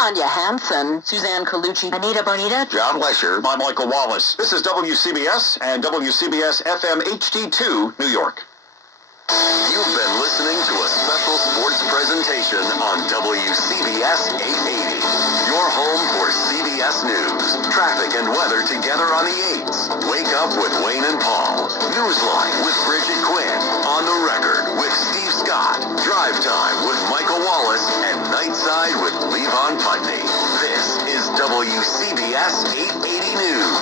Tanya Hansen, Suzanne Colucci, Anita Bonita, John Lesher. I'm Michael Wallace. This is WCBS and WCBS FM HD2, New York. You've been listening to a special sports presentation on WCBS 880. Your home for CBS News, traffic and weather together on the 8s. Wake up with Wayne and Paul. Newsline with Bridget Quinn. On the Record with Steve Scott. Drive Time with Michael Wallace. And Nightside with Levon Putney. This is WCBS 880 News.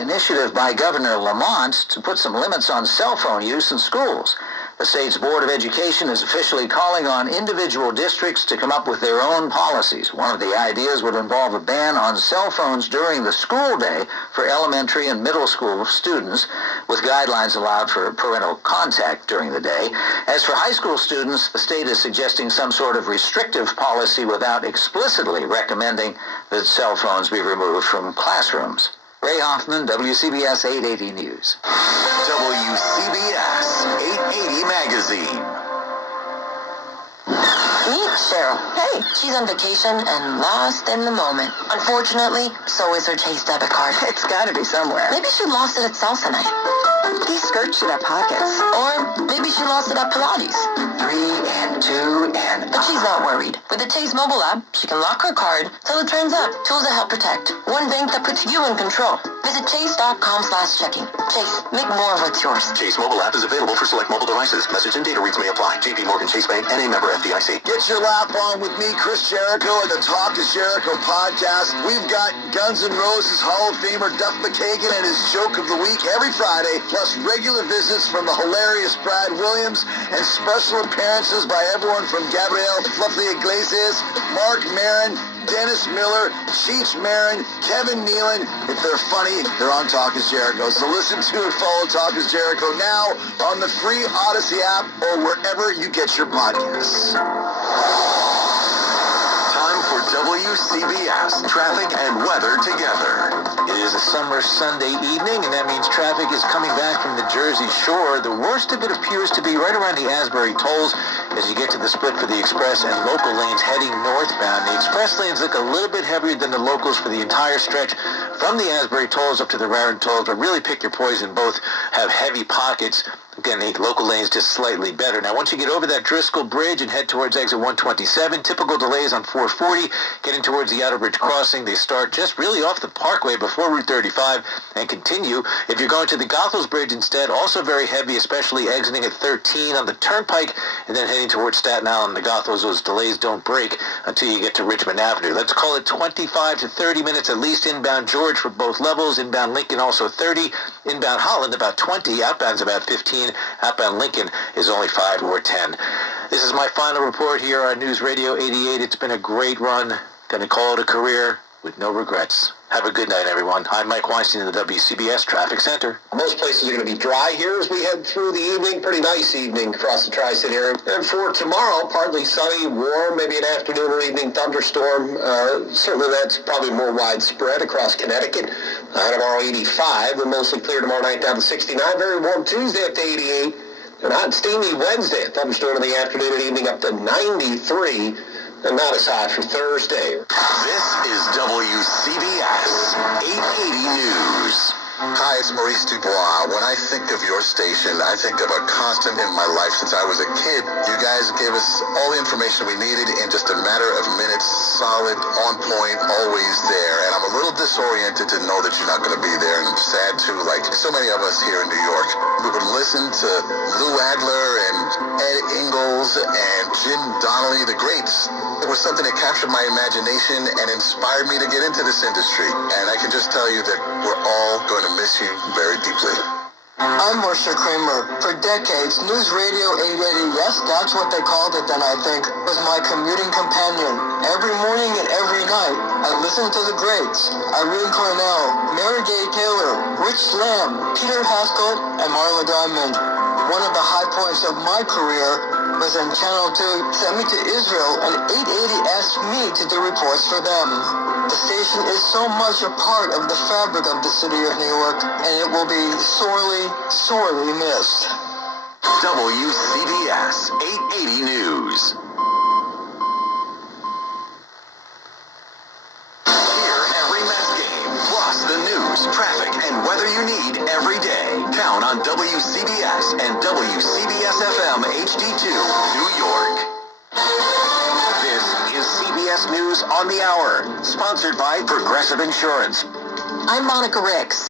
Initiative by Governor Lamont to put some limits on cell phone use in schools. The state's Board of Education is officially calling on individual districts to come up with their own policies. One of the ideas would involve a ban on cell phones during the school day for elementary and middle school students, with guidelines allowed for parental contact during the day. As for high school students, the state is suggesting some sort of restrictive policy without explicitly recommending that cell phones be removed from classrooms. Ray Hoffman, WCBS 880 News. WCBS 880 Magazine. Meet Cheryl. Hey, she's on vacation and lost in the moment. Unfortunately, so is her Chase debit card. It's gotta be somewhere. Maybe she lost it at salsa night. These skirts should have pockets. Or maybe she lost it at Pilates. 3 and 2 and... But she's not worried. With the Chase mobile app, she can lock her card till it turns up. Tools that help protect. One bank that puts you in control. Visit chase.com/checking. Chase, make more of what's yours. Chase mobile app is available for select mobile devices. Message and data rates may apply. JP Morgan Chase Bank and a member FDIC. Get your laugh on with me, Chris Jericho, at the Talk is Jericho podcast. We've got Guns N' Roses Hall of Famer Duff McKagan and his joke of the week every Friday, plus regular visits from the hilarious Brad Williams and special appearances by everyone from Gabrielle Fluffy Iglesias, Mark Maron, Dennis Miller, Cheech Marin, Kevin Nealon. If they're funny, they're on Talk is Jericho. So listen to and follow Talk is Jericho now on the free Odyssey app or wherever you get your podcasts. Time for WCBS traffic and weather together. It is a summer Sunday evening, and that means traffic is coming back from the Jersey Shore. The worst of it appears to be right around the Asbury tolls as you get to the split for the express and local lanes heading northbound. The express lanes look a little bit heavier than the locals for the entire stretch from the Asbury tolls up to the Raritan tolls, but really pick your poison. Both have heavy pockets. Again, the local lane's just slightly better. Now, once you get over that Driscoll Bridge and head towards exit 127, typical delays on 440, getting towards the Outer Bridge crossing. They start just really off the Parkway before Route 35 and continue. If you're going to the Goethals Bridge instead, also very heavy, especially exiting at 13 on the Turnpike and then heading towards Staten Island. The Goethals, those delays don't break until you get to Richmond Avenue. Let's call it 25 to 30 minutes at least inbound George for both levels. Inbound Lincoln also 30. Inbound Holland about 20. Outbound's about 15. Outbound Lincoln is only 5 or 10. This is my final report here on News Radio 88. It's been a great run. Going to call it a career with no regrets. Have a good night, everyone. I'm Mike Weinstein in the WCBS Traffic Center. Most places are going to be dry here as we head through the evening. Pretty nice evening across the Tri-State area. And for tomorrow, partly sunny, warm, maybe an afternoon or evening thunderstorm. Certainly that's probably more widespread across Connecticut. Tomorrow 85, and mostly clear tomorrow night down to 69. Very warm Tuesday up to 88. And hot and steamy Wednesday. A thunderstorm in the afternoon and evening up to 93. And not as high for Thursday. This is WCBS 880 News. Hi, it's Maurice Dubois. When I think of your station, I think of a constant in my life since I was a kid. You guys gave us all the information we needed in just a matter of minutes, solid, on point, always there. And I'm a little disoriented to know that you're not going to be there. And I'm sad too, like so many of us here in New York. We would listen to Lou Adler and Ed Ingalls and Jim Donnelly, the greats. It was something that captured my imagination and inspired me to get into this industry. And I can just tell you that we're all going to miss you very deeply. I'm Marsha Kramer. For decades, News Radio 880, yes, that's what they called it then, I think, was my commuting companion. Every morning and every night, I listened to the greats. Irene Cornell, Mary Gay Taylor, Rich Lamb, Peter Haskell, and Marla Diamond. One of the high points of my career was when Channel 2 sent me to Israel and 880 asked me to do reports for them. The station is so much a part of the fabric of the city of New York, and it will be sorely, sorely missed. WCBS 880 News. Countdown on WCBS and WCBS-FM HD2, New York. This is CBS News on the Hour, sponsored by Progressive Insurance. I'm Monica Ricks.